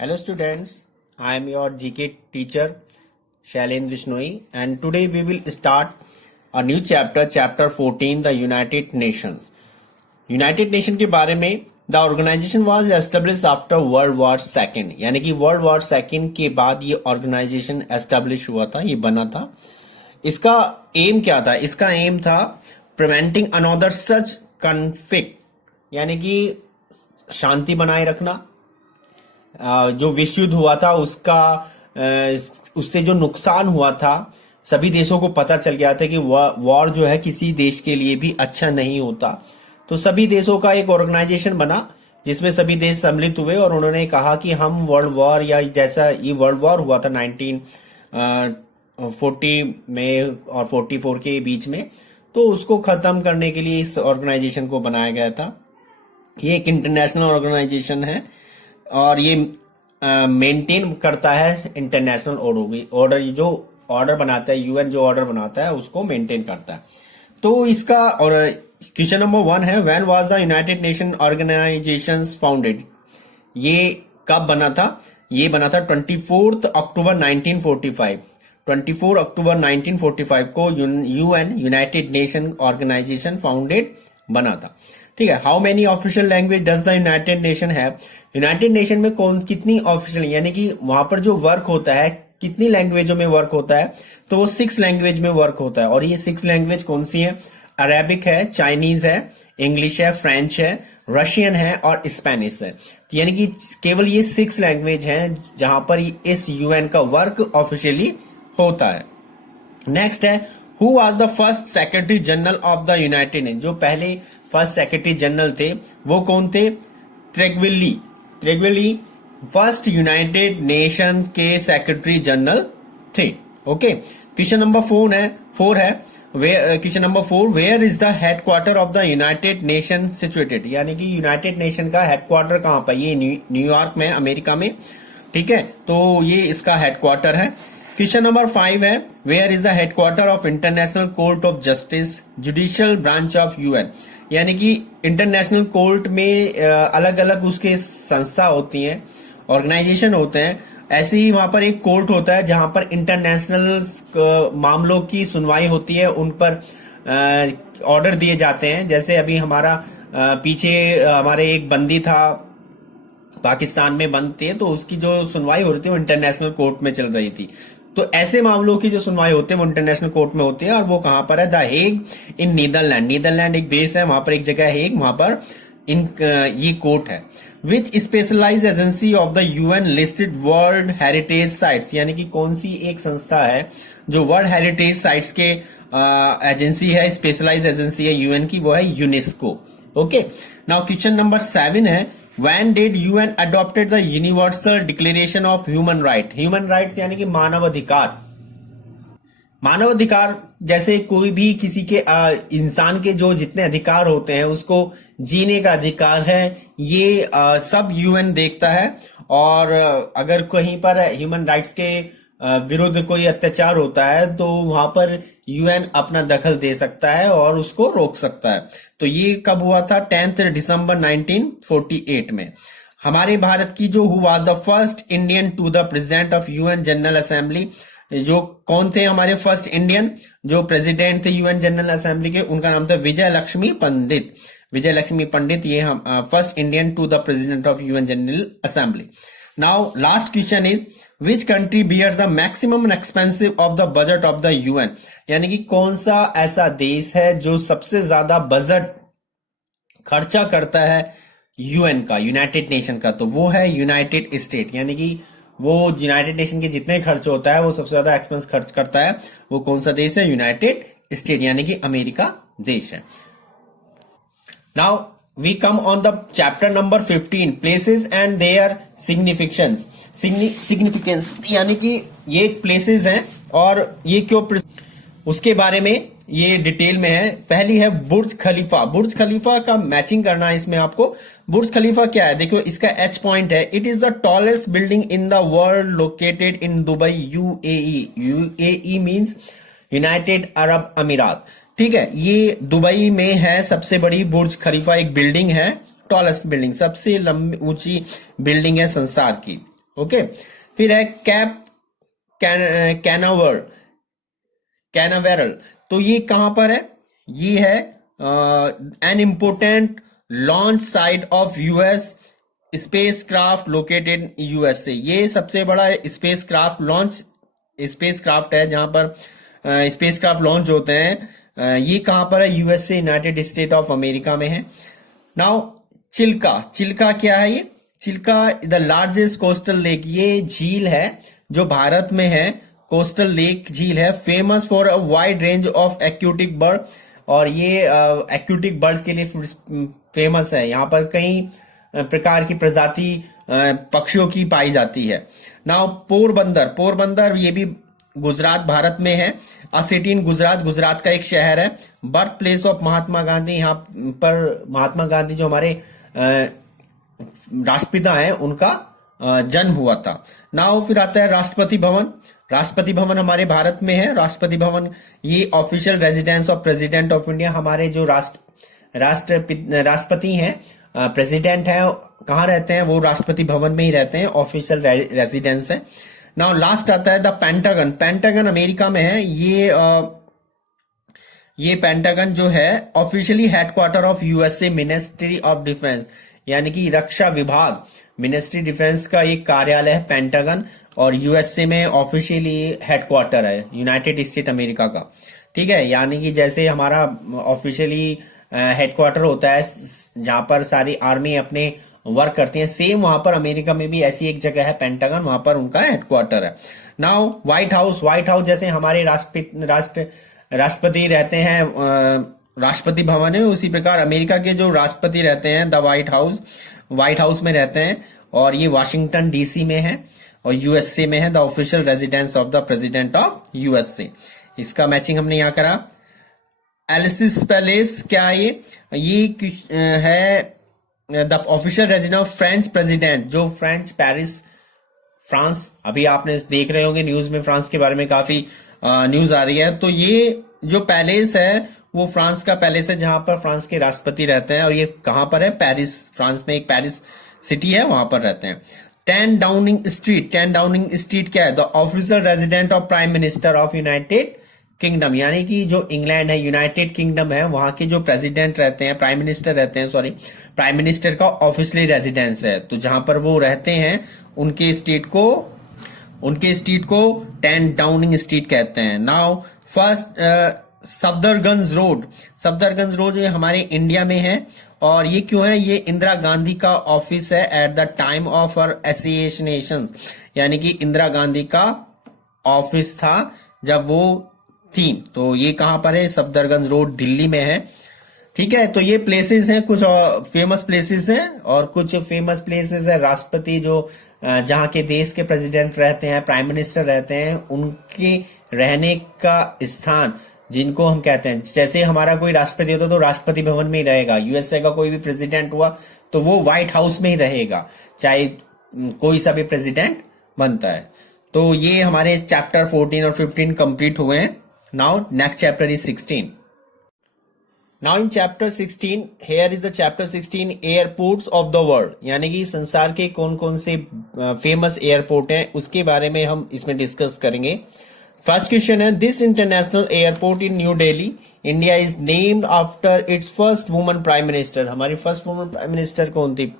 Hello students, I am your GK teacher Shailendra Vishnoi, and today we will start a new chapter, chapter 14, the United Nations. United Nation के बारे में the organization was established after World War II, यानी कि World War II के बाद ये organization establish हुआ था, ये बना था. इसका एम क्या था? इसका एम था preventing another such conflict, यानी कि शांति बनाए रखना. जो विश्व युद्ध हुआ था उससे जो नुकसान हुआ था सभी देशों को पता चल गया था कि वॉर जो है किसी देश के लिए भी अच्छा नहीं होता. तो सभी देशों का एक ऑर्गेनाइजेशन बना जिसमें सभी देश सम्मिलित हुए और उन्होंने कहा कि हम वर्ल्ड वॉर या जैसा ये वर्ल्ड वॉर हुआ था 1940 में और 44 के बीच में, तो उसको खत्म करने के लिए इस ऑर्गेनाइजेशन को बनाया गया था. ये एक इंटरनेशनल ऑर्गेनाइजेशन है और ये मेंटेन करता है इंटरनेशनल ऑर्डर. जो ऑर्डर बनाता है यूएन, जो ऑर्डर बनाता है उसको मेंटेन करता है. तो इसका और क्वेश्चन नंबर 1 है, when was the United Nation Organisation founded? ये कब बना था? ये बना था 24 अक्टूबर 1945. 24 अक्टूबर 1945 को UN United Nation Organisation founded बना था. ठीक है. How many official language does the United Nation have? United Nation में कितनी ऑफिशियल, यानी कि वहां पर जो वर्क होता है कितनी लैंग्वेजों में वर्क होता है? तो वो 6 लैंग्वेज में वर्क होता है. और ये 6 लैंग्वेज कौन सी है? अरेबिक है, चाइनीज है, इंग्लिश है, फ्रेंच है, रशियन है और स्पेनिश है. तो यानी कि केवल ये 6 लैंग्वेज हैं जहां पर इस यूएन का वर्क ऑफिशियली होता है. नेक्स्ट है, who was the first secretary general of the United Nation? जो पहले फर्स्ट सेक्रेटरी जनरल थे वो कौन थे? ट्रेगवेली फर्स्ट यूनाइटेड नेशंस के सेक्रेटरी जनरल थे. ओके. क्वेश्चन नंबर 4 है. Question number 4, where is the headquarter of the United Nation situated? यानी कि यूनाइटेड नेशन का हेडक्वार्टर कहां पर? ये न्यूयॉर्क में, अमेरिका में. ठीक है. तो ये इसका हेडक्वार्टर है. क्वेश्चन नंबर 5 है, where is the headquarter of International Court of Justice judicial branch of UN? यानी कि इंटरनेशनल कोर्ट में अलग अलग उसके संस्था होती हैं, ऑर्गेनाइजेशन होते हैं. ऐसे ही वहां पर एक कोर्ट होता है जहां पर इंटरनेशनल मामलों की सुनवाई होती है, उन पर ऑर्डर दिए जाते हैं. जैसे अभी हमारा पीछे हमारे एक बंदी था, पाकिस्तान में बंद थे, तो उसकी जो सुनवाई हो रही थी वो इंटरनेशनल कोर्ट में चल रही थी. तो ऐसे मामलों की जो सुनवाई होती है वो इंटरनेशनल कोर्ट में होती है. और वो कहां पर है? The Hague in Netherland. Netherland एक देश है, वहां पर एक जगह है हेग, वहां पर ये कोर्ट है. Which specialize agency of the UN listed world heritage sites? यानी कि कौन सी एक संस्था है जो वर्ल्ड हेरिटेज साइट्स के एजेंसी है, स्पेशलाइज एजेंसी है यूएन की, वो है UNESCO. Okay. Now question number 7 है, When did UN adopted the Universal Declaration of Human Rights? Human Rights यानी कि मानव अधिकार. मानव अधिकार जैसे कोई भी किसी के इंसान के जो जितने अधिकार होते हैं उसको जीने का अधिकार है, ये सब यूएन देखता है. और अगर कहीं पर ह्यूमन राइट्स के विरुद्ध कोई अत्याचार होता है तो वहां पर यूएन अपना दखल दे सकता है और उसको रोक सकता है. तो ये कब हुआ था? 10 दिसंबर 1948 में. हमारे भारत की जो हुआ the first Indian to the president of UN general assembly, जो कौन थे हमारे फर्स्ट इंडियन जो प्रेसिडेंट थे यूएन जनरल असेंबली के? उनका नाम था विजय लक्ष्मी पंडित. विजय लक्ष्मी पंडित, ये हम first Indian to the president of UN general assembly. Now last question is, Which country bears the maximum expensive of the budget of the UN? यानी कि कौन सा ऐसा देश है जो सबसे ज्यादा बजट खर्चा करता है यूएन का, यूनाइटेड नेशन का? तो वो है यूनाइटेड स्टेट. यानी कि वो यूनाइटेड नेशन के जितने खर्च होता है वो सबसे ज्यादा एक्सपेंस खर्च करता है. वो कौन सा देश है? यूनाइटेड स्टेट, यानी कि अमेरिका देश है. Now we come on the chapter number 15, places and their significance. यानी कि ये प्लेसेस हैं और ये क्यों, उसके बारे में ये डिटेल में है. पहली है बुर्ज खलीफा. बुर्ज खलीफा का मैचिंग करना है इसमें आपको. बुर्ज खलीफा क्या है? देखो इसका एच पॉइंट है. It is the tallest building in the world located in Dubai, UAE. UAE means United Arab अमीरात. ठीक है. ये दुबई में है सबसे बड़ी बुर्ज खलीफा एक बिल्डिंग है, टॉलेस्ट बिल्डिंग, सबसे लंबी ऊंची बिल्डिंग है संसार की. ओके, फिर है कैप कैनावर कैनावेरल, तो ये कहां पर है? ये है an important launch site of US space craft located USA. ये सबसे बड़ा space craft launch space craft है जहां पर स्पेस क्राफ्ट लॉन्च होते हैं। ये कहां पर है? USA, United State of America में है। नाउ चिल्का, चिल्का क्या है? ये Chilka the largest coastal lake, ये झील है जो भारत में है, कोस्टल लेक झील है, famous for a wide range of aquatic bird, और ये एक्यूटिक बर्ड्स के लिए फेमस है। यहाँ पर कई प्रकार की प्रजाति पक्षियों की पाई जाती है। नाउ पोरबंदर, पोरबंदर ये भी गुजरात भारत में है। अ सिटी इन गुजरात, गुजरात का एक शहर है। Birth place of Mahatma Gandhi, यहाँ पर महात्मा गांधी जो हमारे राष्ट्रपिता हैं उनका जन्म हुआ था। नाउ फिर आता है राष्ट्रपति भवन, राष्ट्रपति भवन हमारे भारत में है। राष्ट्रपति भवन ये official residence of president of India, हमारे जो राष्ट्रपति हैं, प्रेसिडेंट है, कहाँ रहते हैं? वो राष्ट्रपति भवन में ही रहते हैं, ऑफिशियल रेजिडेंस है। नाउ लास्ट आता है द पेंटागन, पेंटागन अमेरिका में है। ये पेंटागन जो है officially headquarter of USA ministry of defence, यानी कि रक्षा विभाग, मिनिस्ट्री डिफेंस का एक कार्यालय है पेंटागन, और यूएसए में ऑफिशियली हेडक्वार्टर है यूनाइटेड स्टेट अमेरिका का। ठीक है, यानी कि जैसे हमारा ऑफिशियली हेडक्वार्टर होता है जहां पर सारी आर्मी अपने वर्क करती है, सेम वहां पर अमेरिका में भी ऐसी एक जगह है पेंटागन, वहां पर उनका हेडक्वार्टर है। Now white house, white house जैसे हमारे राष्ट्रपति रहते हैं, राष्ट्रपति भवन है, उसी प्रकार अमेरिका के जो राष्ट्रपति रहते हैं द व्हाइट हाउस में रहते हैं, और ये वाशिंगटन डीसी में है और यूएसए में है, the official residence of the president of USA. इसका मैचिंग हमने यहां करा। एलिसिस पैलेस क्या है? ये है the official residence of French president, जो फ्रेंच पेरिस फ्रांस, अभी आपने देख रहे होंगे न्यूज में फ्रांस के बारे में काफी न्यूज आ रही है। तो ये जो पैलेस है वो फ्रांस का पैलेस है जहां पर फ्रांस के राष्ट्रपति रहते हैं, और ये कहां पर है? पेरिस, फ्रांस में एक पेरिस सिटी है, वहां पर रहते हैं। 10 डाउनिंग स्ट्रीट, 10 डाउनिंग स्ट्रीट क्या है? The official resident of prime minister of United kingdom, यानी कि जो इंग्लैंड है, यूनाइटेड किंगडम है, वहां के जो प्रेसिडेंट रहते हैं, प्राइम मिनिस्टर रहते हैं, सॉरी, प्राइम मिनिस्टर का ऑफिशियली रेजिडेंस है। तो जहां पर वो रहते हैं उनके स्ट्रीट को 10 डाउनिंग स्ट्रीट कहते हैं। Now first Safdarjung road, Safdarjung road ये हमारे इंडिया में है, और ये क्यों है? ये इंदिरा गांधी का ऑफिस है at the time of her assassination, यानी कि इंदिरा गांधी का ऑफिस था जब वो थी। तो ये कहां पर है? सफदरगंज रोड दिल्ली में है। ठीक है, तो ये प्लेसेस हैं, कुछ फेमस प्लेसेस हैं, और कुछ फेमस प्लेसेस है राष्ट्रपति जो जहां के देश के प्रेसिडेंट रहते हैं, प्राइम मिनिस्टर रहते हैं, उनके रहने का स्थान जिनको हम कहते हैं, जैसे हमारा कोई राष्ट्रपति होता तो राष्ट्रपति भवन में ही रहेगा, यूएसए का कोई भी प्रेसिडेंट हुआ तो वो व्हाइट हाउस में ही रहेगा, चाहे कोई सा भी प्रेसिडेंट बनता है। तो ये हमारे चैप्टर 14 और 15 कंप्लीट हुए हैं। Now next chapter is 16। Now in chapter 16, here is the chapter 16 airports of the world, यानी कि संसार के कौन कौन से फेमस एयरपोर्ट हैं उसके बारे में हम इसमें डिस्कस करेंगे। फर्स्ट क्वेश्चन है, this international airport in new Delhi India is named after it's first woman prime minister. हमारी फर्स्ट वुमन प्राइम मिनिस्टर कौन थी?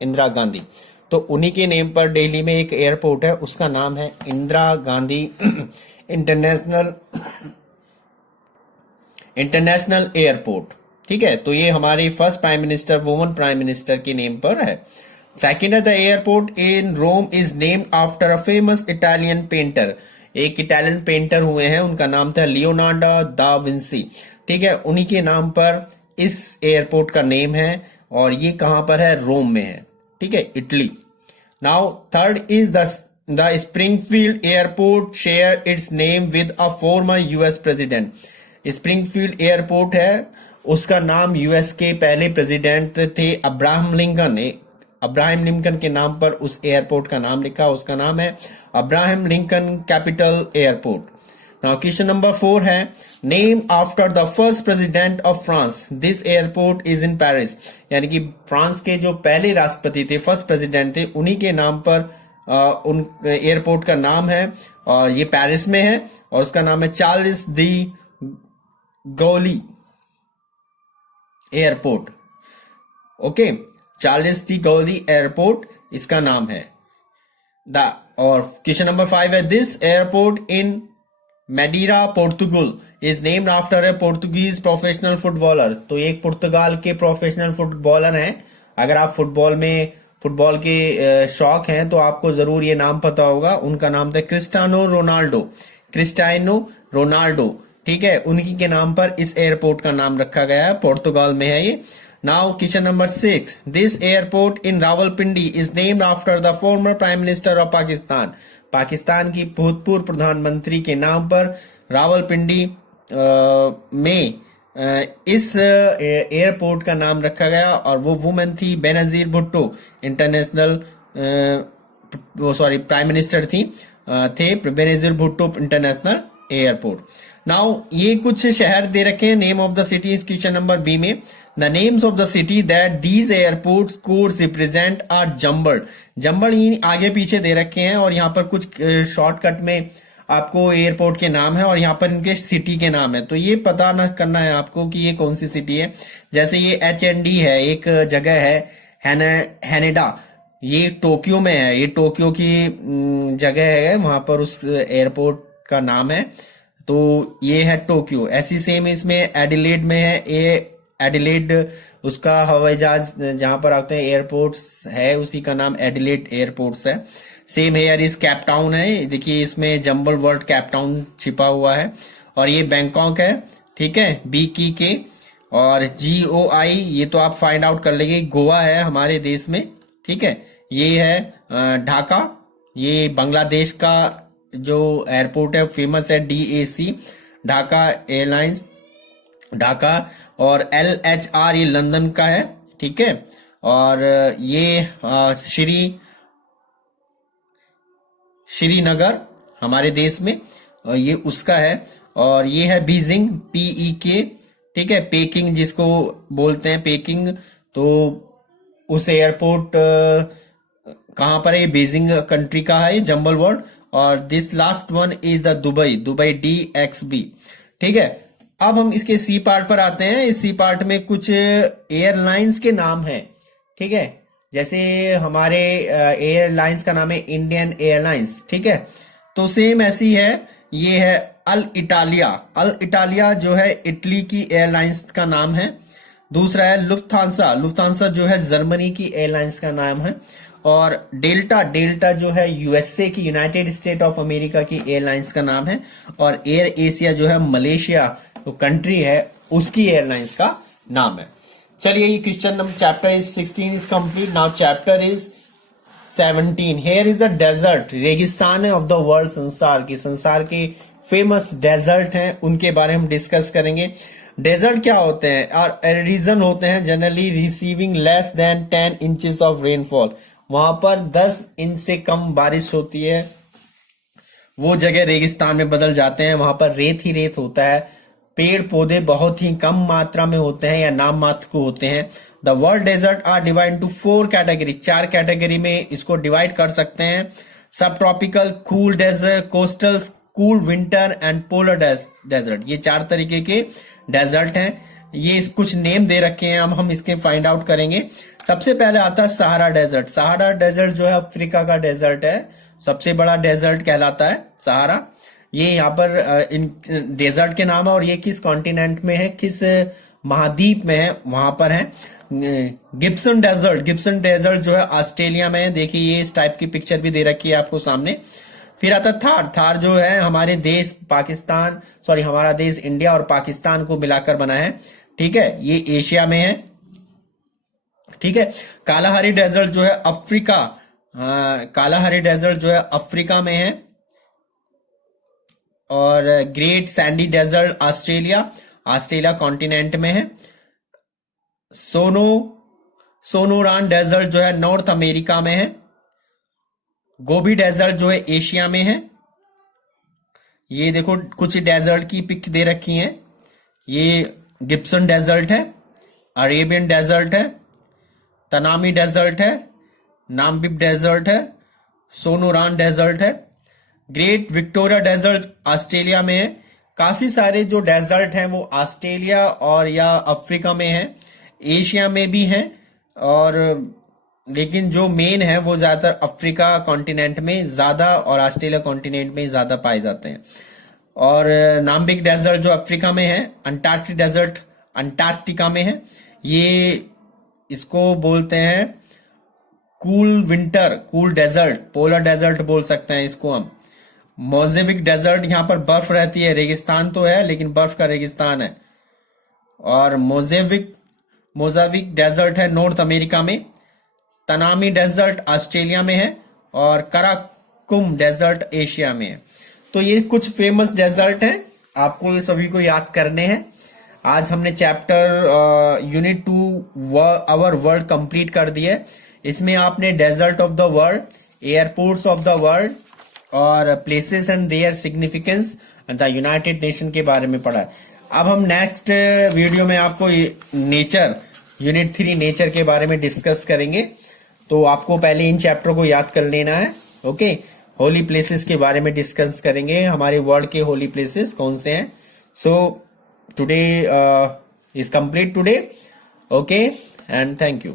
इंदिरा गांधी। तो उन्हीं के नेम पर दिल्ली में एक एयरपोर्ट है, उसका नाम है इंदिरा गांधी इंटरनेशनल एयरपोर्ट। ठीक है, तो ये हमारी first prime minister, woman prime minister के नेम पर है। सेकेंड है, the airport in Rome is named after a famous Italian painter. एक इटालियन पेंटर हुए हैं, उनका नाम था लियोनार्डो दा विंसी। ठीक है, उन्हीं के नाम पर इस एयरपोर्ट का नेम है, और ये कहां पर है? रोम में है। ठीक है, Italy. Now third is the Springfield airport share its name with a former US president. Springfield airport है, उसका नाम यूएस के पहले प्रेसिडेंट थे अब्राहम लिंकन ने, अब्राहम लिंकन के नाम पर उस एयरपोर्ट का नाम लिखा, उसका नाम है Abraham Lincoln capital airport. Now question number 4 है, name after the first president of France, this airport is in Paris. यानी कि फ्रांस के जो पहले राष्ट्रपति थे, फर्स्ट प्रेसिडेंट थे, उन्हीं के नाम पर उन एयरपोर्ट का नाम है, और ये पेरिस में है, और उसका नाम है Charles de Gaulle airport. Okay, Charles de Gaulle airport इसका नाम है। द और क्वेश्चन नंबर 5 है, this airport in Madeira Portugal is named after a Portuguese professional footballer. तो एक पुर्तगाल के प्रोफेशनल फुटबॉलर हैं। अगर आप फुटबॉल के शौक हैं तो आपको जरूर ये नाम पता होगा। उनका नाम था क्रिस्टियानो रोनाल्डो। ठीक है, उनकी के नाम पर इस एयरपोर्ट का नाम रखा गया है, पोर्तुगाल में है ये। Now question number 6, this airport in Rawalpindi is named after the former prime minister of Pakistan. Pakistan की भूतपूर्व प्रधानमंत्री के नाम पर रावलपिंडी में इस एयरपोर्ट का नाम रखा गया, और वो वुमेन थी बेनजीर भुट्टो, प्राइम मिनिस्टर थे Benazir Bhutto international airport. Now ये कुछ शहर दे रखे हैं, name of the city is question number B में। The names of the city that these airports codes represent are jumble ये आगे पीछे दे रखे हैं, और यहाँ पर कुछ शॉर्टकट में आपको एयरपोर्ट के नाम है, और यहाँ पर इनके सिटी के नाम है। तो ये पता न करना है आपको कि ये कौन सी सिटी है। जैसे ये HND है, एक जगह है हैनेडा, ये टोक्यो में है, ये टोक्यो की जगह है, वहां पर उस एयरपोर्ट का नाम है, तो ये है टोक्यो। ऐसी सेम इसमें एडिलेड में है, एडिलेड उसका हवाई जहाज जहां पर आते हैं एयरपोर्ट्स है, उसी का नाम एडिलेड एयरपोर्ट्स है। सेम हेयर इस कैप टाउन है, देखिए इसमें जंबल वर्ल्ड कैप टाउन छिपा हुआ है। और ये बैंकॉक है, ठीक है, BKK। और GOI ये तो आप फाइंड आउट कर लेंगे, गोवा है हमारे देश में, ठीक है। ये है ढाका, ये बांग्लादेश का जो एयरपोर्ट है फेमस है, DAC ढाका एयरलाइंस ढाका। और LHR ये लंदन का है, ठीक है। और ये श्रीनगर हमारे देश में ये उसका है। और ये है बीजिंग PEK, ठीक है, पेकिंग जिसको बोलते हैं, पेकिंग। तो उस एयरपोर्ट कहां पर है, बीजिंग कंट्री का है, जंबल वर्ल्ड। और this last one is the Dubai DXB, ठीक है। अब हम इसके सी पार्ट पर आते हैं। इस सी पार्ट में कुछ एयरलाइंस के नाम हैं, ठीक है। जैसे हमारे एयरलाइंस का नाम है इंडियन एयरलाइंस, ठीक है। तो सेम ऐसी है, ये है अल इटालिया जो है इटली की एयरलाइंस का नाम है। दूसरा है लुफ्थांसा जो है जर्मनी की एयरलाइंस का नाम है। और डेल्टा जो है USA की, यूनाइटेड स्टेट ऑफ अमेरिका की एयरलाइंस का नाम है। और एयर एशिया जो है मलेशिया तो कंट्री है, उसकी एयरलाइंस का नाम है। चलिए, ये question number chapter is 16 is complete. Now chapter is 17। Here is the desert, रेगिस्तान है ऑफ द वर्ल्ड, संसार के फेमस डेजर्ट हैं, उनके बारे में हम डिस्कस करेंगे। डेजर्ट क्या होते हैं, और रीजन होते हैं generally receiving less than 10 inches of rainfall. वहां पर 10 इंच से कम बारिश होती है, वो जगह रेगिस्तान में बदल जाते हैं। वहां पर रेत ही रेत होता है, पेड़ पौधे बहुत ही कम मात्रा में होते हैं या नाम मात्र को होते हैं। The world desert are divide to 4 category, 4 category में इसको डिवाइड कर सकते हैं। Sub tropical, cool desert, coastal, cool winter and polar desert, ये 4 तरीके के डेजर्ट हैं। ये कुछ नेम दे रखे हैं, अब हम इसके फाइंड आउट करेंगे। सबसे पहले आता है सहारा डेजर्ट जो है अफ्रीका का डेजर्ट है, सबसे बड़ा डेजर्ट कहलाता है सहारा। ये यहाँ पर इन डेजर्ट के नाम है, और ये किस कॉन्टिनेंट में है, किस महाद्वीप में है, वहां पर है। गिब्सन डेजर्ट जो है ऑस्ट्रेलिया में है, देखिए ये इस टाइप की पिक्चर भी दे रखी है आपको सामने। फिर आता थार जो है हमारे देश हमारा देश इंडिया और पाकिस्तान को मिलाकर बना है, ठीक है, ये एशिया में है, ठीक है। कालाहारी डेजर्ट जो है अफ्रीका में है। और great sandy desert Australia continent में है। सोनोरान डेजर्ट जो है नॉर्थ अमेरिका में है। गोबी डेजर्ट जो है एशिया में है। ये देखो कुछ डेजर्ट की पिक दे रखी हैं, ये गिब्सन डेजर्ट है, अरेबियन डेजर्ट है, तनामी डेजर्ट है, नामबिब डेजर्ट है, सोनोरान डेजर्ट है। ग्रेट विक्टोरिया डेजर्ट ऑस्ट्रेलिया में है। काफी सारे जो डेजर्ट हैं वो ऑस्ट्रेलिया और या अफ्रीका में हैं, एशिया में भी हैं, और लेकिन जो मेन है वो ज्यादातर अफ्रीका कॉन्टिनेंट में ज्यादा और ऑस्ट्रेलिया कॉन्टिनेंट में ज्यादा पाए जाते हैं। और नाम्बिक डेजर्ट जो अफ्रीका में है, अंटार्कटिक डेजर्ट अंटार्कटिका में है। ये इसको बोलते हैं cool winter, cool desert, polar desert बोल सकते हैं इसको हम। मोजेविक डेजर्ट, यहाँ पर बर्फ रहती है, रेगिस्तान तो है लेकिन बर्फ का रेगिस्तान है। और मोजाविक डेजर्ट है नॉर्थ अमेरिका में। तनामी डेजर्ट ऑस्ट्रेलिया में है और कराकुम डेजर्ट एशिया में है। तो ये कुछ फेमस डेजर्ट हैं, आपको ये सभी को याद करने हैं। आज हमने chapter unit 2 our world complete कर दिया है। इसमें आपने desert of the world, airports of the world और places and their significance the United Nation के बारे में पढ़ा है। अब हम नेक्स्ट वीडियो में आपको नेचर, यूनिट 3 नेचर के बारे में डिस्कस करेंगे। तो आपको पहले इन चैप्टर को याद कर लेना है। ओके, होली प्लेसेस के बारे में डिस्कस करेंगे, हमारे वर्ल्ड के होली प्लेसेस कौन से हैं। So today is complete today. Okay and thank you.